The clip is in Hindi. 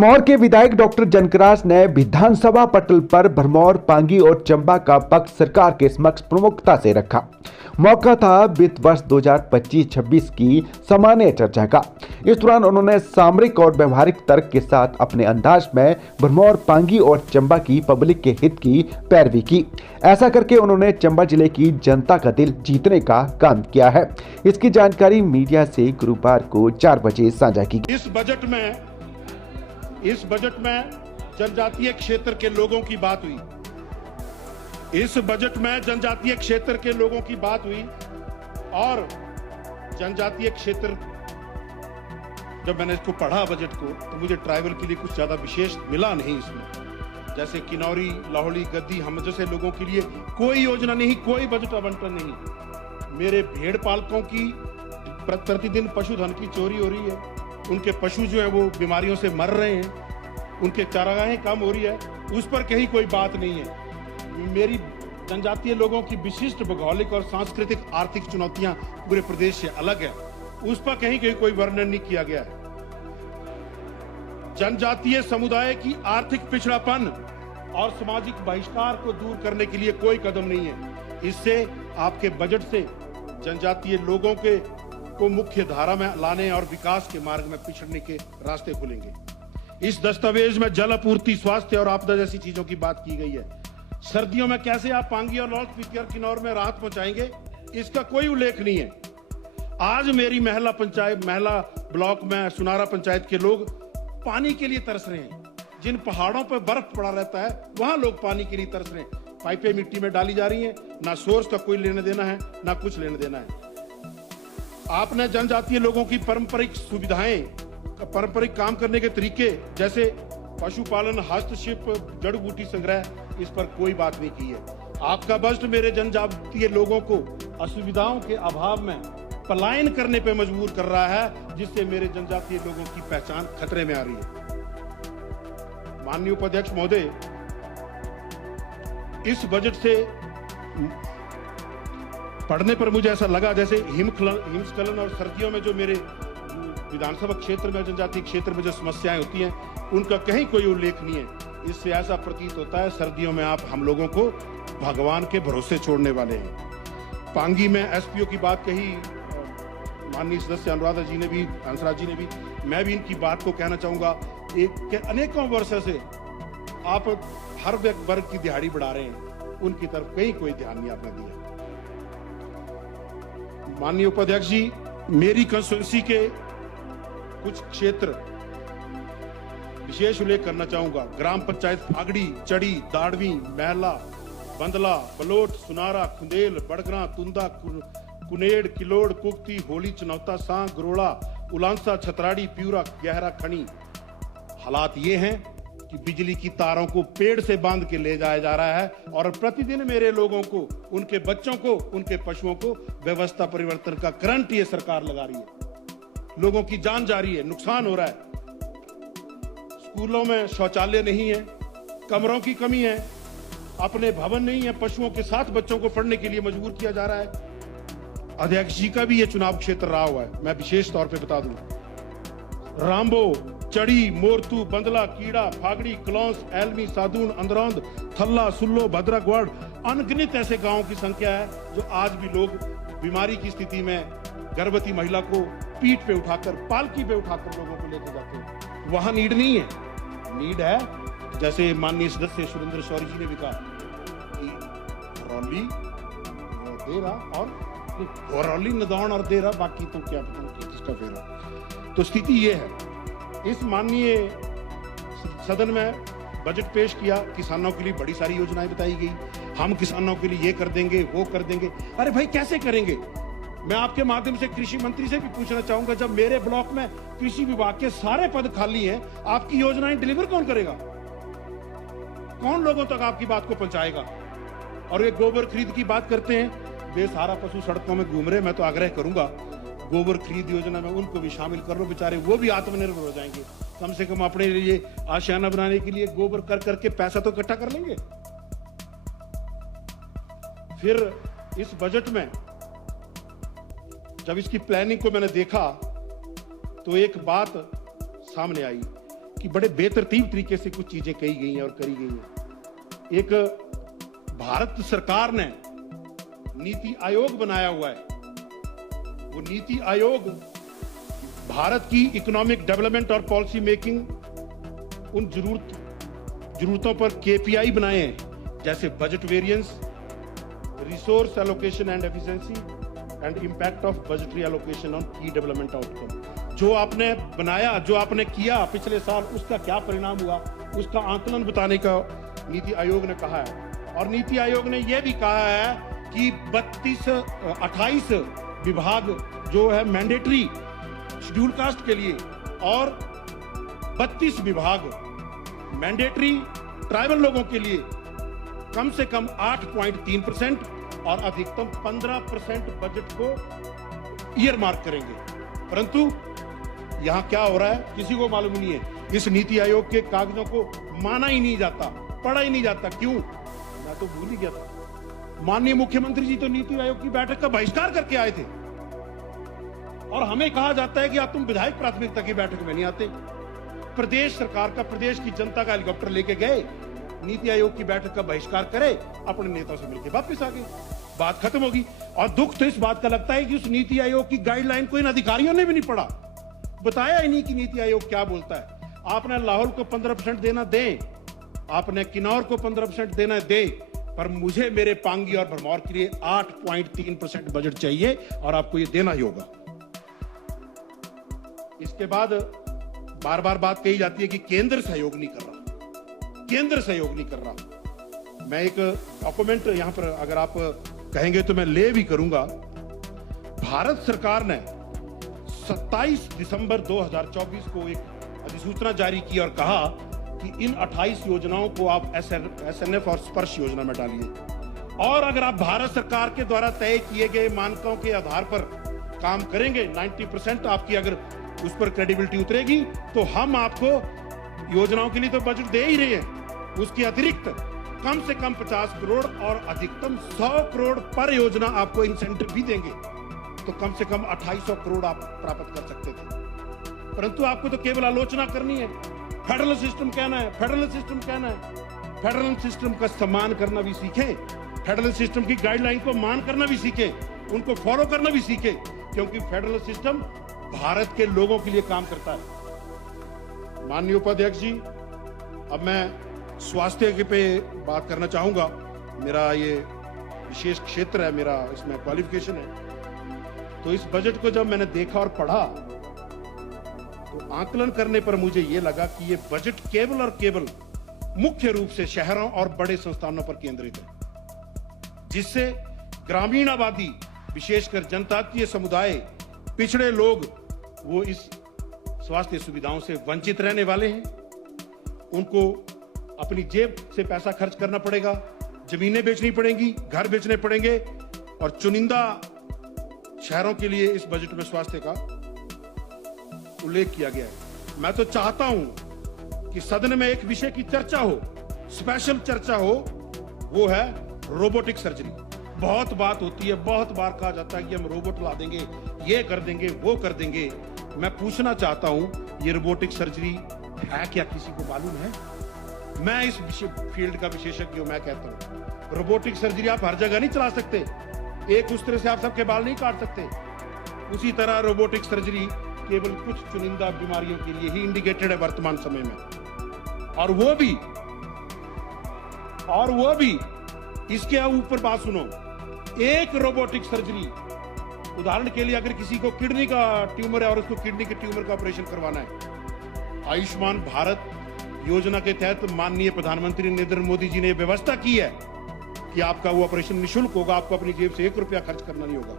भरमौर के विधायक डॉक्टर जनकराज ने विधानसभा पटल पर भरमौर, पांगी और चंबा का पक्ष सरकार के समक्ष प्रमुखता से रखा। मौका था वित्त वर्ष 2025-26 की सामान्य चर्चा का। इस दौरान उन्होंने सामरिक और व्यवहारिक तर्क के साथ अपने अंदाज में भरमौर, पांगी और चंबा की पब्लिक के हित की पैरवी की। ऐसा करके उन्होंने चंबा जिले की जनता का दिल जीतने का काम किया है। इसकी जानकारी मीडिया से गुरुवार को 4 बजे साझा की। इस बजट में जनजातीय क्षेत्र के लोगों की बात हुई। इस बजट में जनजातीय क्षेत्र के लोगों की बात हुई और जनजातीय क्षेत्र, जब मैंने इसको पढ़ा बजट को, तो मुझे ट्राइबल के लिए कुछ ज्यादा विशेष मिला नहीं इसमें। जैसे किन्नौरी, लाहौली, गद्दी, हम जैसे लोगों के लिए कोई योजना नहीं, कोई बजट आवंटन नहीं। मेरे भेड़ पालकों की प्रतिदिन पशुधन की चोरी हो रही है, उनके पशु जो है वो बीमारियों से मर रहे हैं, उनके चारागाहें कम हो रही है, उस पर कहीं कोई बात नहीं है। मेरी जनजातीय लोगों की विशिष्ट भौगोलिक और सांस्कृतिक आर्थिक चुनौतियां पूरे प्रदेश से अलग है, उस पर कहीं कोई वर्णन नहीं किया गया है। जनजातीय समुदाय की आर्थिक पिछड़ापन और सामाजिक बहिष्कार को दूर करने के लिए कोई कदम नहीं है। इससे आपके बजट से जनजातीय लोगों को मुख्य धारा में लाने और विकास के मार्ग में पिछड़ने के रास्ते खुलेंगे। इस दस्तावेज में जल आपूर्ति, स्वास्थ्य और आपदा जैसी चीजों की बात की गई है। सर्दियों में कैसे आप पांगी और लाहौल स्पीति और किन्नौर में राहत पहुंचाएंगे, इसका कोई उल्लेख नहीं है। आज मेरी महिला ब्लॉक में सुनारा पंचायत के लोग पानी के लिए तरस रहे हैं। जिन पहाड़ों पर बर्फ पड़ा रहता है, वहां लोग पानी के लिए तरस रहे हैं। पाइपें मिट्टी में डाली जा रही हैं, ना सोर्स का कोई लेना देना है, ना कुछ लेना देना है। आपने जनजातीय लोगों की पारंपरिक सुविधाएं, पारंपरिक काम करने के तरीके, जैसे पशुपालन, हस्तशिल्प, जड़ी बूटी संग्रह, इस पर कोई बात नहीं की है। आपका बजट मेरे जनजातीय लोगों को असुविधाओं के अभाव में पलायन करने पर मजबूर कर रहा है, जिससे मेरे जनजातीय लोगों की पहचान खतरे में आ रही है। माननीय उपाध्यक्ष महोदय, इस बजट से पढ़ने पर मुझे ऐसा लगा जैसे हिमस्खलन और सर्दियों में जो मेरे विधानसभा क्षेत्र में, जनजातीय क्षेत्र में जो समस्याएं होती हैं, उनका कहीं कोई उल्लेख नहीं है। इससे ऐसा प्रतीत होता है सर्दियों में आप हम लोगों को भगवान के भरोसे छोड़ने वाले हैं। पांगी में एसपीओ की बात कही माननीय सदस्य अनुराधा जी ने भी, हंसराज जी ने भी, मैं भी इनकी बात को कहना चाहूंगा। अनेकों वर्षों से आप हर वर्ग की दिहाड़ी बढ़ा रहे हैं, उनकी तरफ कहीं कोई ध्यान नहीं आपने दिया। माननीय उपाध्यक्ष जी, मेरी कंस्टिट्यूंसी के कुछ क्षेत्र विशेष उल्लेख करना चाहूंगा। ग्राम पंचायत फागड़ी, चड़ी, दाड़वी, महला, बंदला, बलोट, सुनारा, खुंदेल, बड़गरा, तुंदा, कुनेड़, किलोड़, कुक्ति, होली, चनौता, सांग, गरोड़ा, उलांसा, छतराड़ी, प्यूरा, गहरा, खनी। हालात ये हैं कि बिजली की तारों को पेड़ से बांध के ले जाया जा रहा है और प्रतिदिन मेरे लोगों को, उनके बच्चों को, उनके पशुओं को व्यवस्था परिवर्तन का करंट ये सरकार लगा रही है। लोगों की जान जा रही है, नुकसान हो रहा है। स्कूलों में शौचालय नहीं है, कमरों की कमी है, अपने भवन नहीं है, पशुओं के साथ बच्चों को पढ़ने के लिए मजबूर किया जा रहा है। अध्यक्ष जी का भी ये चुनाव क्षेत्र रहा हुआ है, मैं विशेष तौर पे बता दूं। रामबो, चड़ी, मोरतू, बंदला, कीड़ा, फागड़ी, कलौंस, एलमी, सादून, अंदरौंद, थल्ला, सुल्लो, भद्रा, ग्वाड़, अनगिनत ऐसे गांवों की संख्या है जो आज भी लोग बीमारी की स्थिति में गर्भवती महिला को पीठ पे उठाकर, पालकी पे उठाकर लोगों को लेकर जाते हैं। वहां नीड नहीं है, नीड है जैसे माननीय सदस्य सुरेंद्र शौरी जी ने भी कहा कि रौली, देरा और रौली, नदौन और देरा, बाकी तो क्या पता किसका फेरा। तो स्थिति ये है। इस माननीय सदन में बजट पेश किया, किसानों के लिए बड़ी सारी योजनाएं बताई गई। हम किसानों के लिए ये कर देंगे, वो कर देंगे। अरे भाई, कैसे करेंगे? मैं आपके माध्यम से कृषि मंत्री से भी पूछना चाहूंगा, जब मेरे ब्लॉक में कृषि विभाग के सारे पद खाली हैं, आपकी योजनाएं डिलीवर कौन करेगा? कौन लोगों तक आपकी बात को पहुंचाएगा? और ये गोबर खरीद की बात करते हैं, बेसहारा पशु सड़कों में घूम रहे। मैं तो आग्रह करूंगा, गोबर खरीद योजना में उनको भी शामिल कर लो, बेचारे वो भी आत्मनिर्भर हो जाएंगे। कम से कम अपने लिए आशियाना बनाने के लिए गोबर कर करके पैसा तो इकट्ठा कर लेंगे। फिर इस बजट में जब इसकी प्लानिंग को मैंने देखा तो एक बात सामने आई कि बड़े बेतरतीब तरीके से कुछ चीजें कही गई हैं और करी गई हैं। एक भारत सरकार ने नीति आयोग बनाया हुआ है। वो नीति आयोग भारत की इकोनॉमिक डेवलपमेंट और पॉलिसी मेकिंग उन जरूरतों पर केपीआई बनाए हैं, जैसे budget variance, resource allocation and efficiency and impact of budgetary allocation on की डेवलपमेंट आउटकम। जो आपने बनाया, जो आपने किया पिछले साल, उसका क्या परिणाम हुआ, उसका आकलन बताने का नीति आयोग ने कहा है। और नीति आयोग ने यह भी कहा है कि 28 विभाग जो है मैंडेटरी शेड्यूल कास्ट के लिए और 32 विभाग मैंडेटरी ट्राइबल लोगों के लिए कम से कम 8.3% और अधिकतम 15% बजट को ईयर मार्क करेंगे। परंतु यहां क्या हो रहा है किसी को मालूम नहीं है। इस नीति आयोग के कागजों को माना ही नहीं जाता, पढ़ा ही नहीं जाता। क्यों? मैं तो भूल ही गया था। माननीय मुख्यमंत्री जी तो नीति आयोग की बैठक का बहिष्कार करके आए थे और हमें कहा जाता है कि आप तुम विधायक प्राथमिकता की बैठक में नहीं आते। प्रदेश सरकार का, प्रदेश की जनता का हेलीकॉप्टर लेके गए, नीति आयोग की बैठक का बहिष्कार करे, अपने नेताओं से मिलकर वापस आ गए, बात खत्म होगी। और दुख तो इस बात का लगता है कि उस नीति आयोग की गाइडलाइन को इन अधिकारियों ने भी नहीं पढ़ा, बताया ही नहीं कि नीति आयोग क्या बोलता है। आपने लाहौल को 15% देना दे, आपने किन्नौर को 15% देना दे, पर मुझे मेरे पांगी और भरमौर के लिए 8.3% बजट चाहिए और आपको ये देना ही होगा। इसके बाद बार बार बात कही जाती है कि केंद्र सहयोग नहीं कर रहा, केंद्र सहयोग नहीं कर रहा। मैं एक डॉक्यूमेंट यहां पर अगर आप कहेंगे तो मैं ले भी करूंगा। भारत सरकार ने 27 दिसंबर 2024 को एक अधिसूचना जारी की और कहा कि इन 28 योजनाओं को आप SNF और स्पर्श योजना में डालिए। और अगर आप भारत सरकार के द्वारा तय किए गए मानकों के आधार पर काम करेंगे, 90% आपकी अगर उस पर क्रेडिबिलिटी उतरेगी, तो हम आपको योजनाओं के लिए तो बजट दे ही रहे हैं, उसके अतिरिक्त कम से कम 50 करोड़ और अधिकतम 100 करोड़ पर योजना आपको इंसेंटिव भी देंगे। तो कम से कम 2800 करोड़ आप प्राप्त कर सकते थे। परंतु आपको तो केवल आलोचना करनी है, फेडरल सिस्टम कहना है, फेडरल सिस्टम कहना है। फेडरल सिस्टम का सम्मान करना भी सीखें, फेडरल सिस्टम की गाइडलाइन को मान करना भी सीखें, उनको फॉलो करना भी सीखें, क्योंकि फेडरल सिस्टम भारत के लोगों के लिए काम करता है। माननीय उपाध्यक्ष जी, अब मैं स्वास्थ्य के पे बात करना चाहूंगा। मेरा ये विशेष क्षेत्र है, मेरा इसमें क्वालिफिकेशन है। तो इस बजट को जब मैंने देखा और पढ़ा तो आकलन करने पर मुझे यह लगा कि ये बजट केवल और केवल मुख्य रूप से शहरों और बड़े संस्थानों पर केंद्रित है, जिससे ग्रामीण आबादी, विशेषकर जनजातीय समुदाय, पिछड़े लोग, वो इस स्वास्थ्य सुविधाओं से वंचित रहने वाले हैं। उनको अपनी जेब से पैसा खर्च करना पड़ेगा, जमीनें बेचनी पड़ेंगी, घर बेचने पड़ेंगे। और चुनिंदा शहरों के लिए इस बजट में स्वास्थ्य का उल्लेख किया गया है। मैं तो चाहता हूं कि सदन में एक विषय की चर्चा हो, स्पेशल चर्चा हो, वो है रोबोटिक सर्जरी। बहुत बात होती है, बहुत बार कहा जाता है कि हम रोबोट ला देंगे, ये कर देंगे, वो कर देंगे। मैं पूछना चाहता हूं, ये रोबोटिक सर्जरी है क्या, किसी को मालूम है? मैं इस फील्ड का विशेषज्ञ हूं, मैं कहता हूं रोबोटिक सर्जरी आप हर जगह नहीं चला सकते। एक उस तरह से आप सबके बाल नहीं काट सकते। उसी तरह रोबोटिक सर्जरी केवल कुछ चुनिंदा बीमारियों के लिए ही इंडिकेटेड है वर्तमान समय में। और वो भी इसके ऊपर बात सुनो, एक रोबोटिक सर्जरी, उदाहरण के लिए अगर किसी को किडनी का ट्यूमर है और उसको किडनी के ट्यूमर का ऑपरेशन करवाना है, आयुष्मान भारत योजना के तहत माननीय प्रधानमंत्री नरेंद्र मोदी जी ने व्यवस्था की है कि आपका वो ऑपरेशन निःशुल्क होगा, आपको अपनी जेब से 1 रुपया खर्च करना नहीं होगा।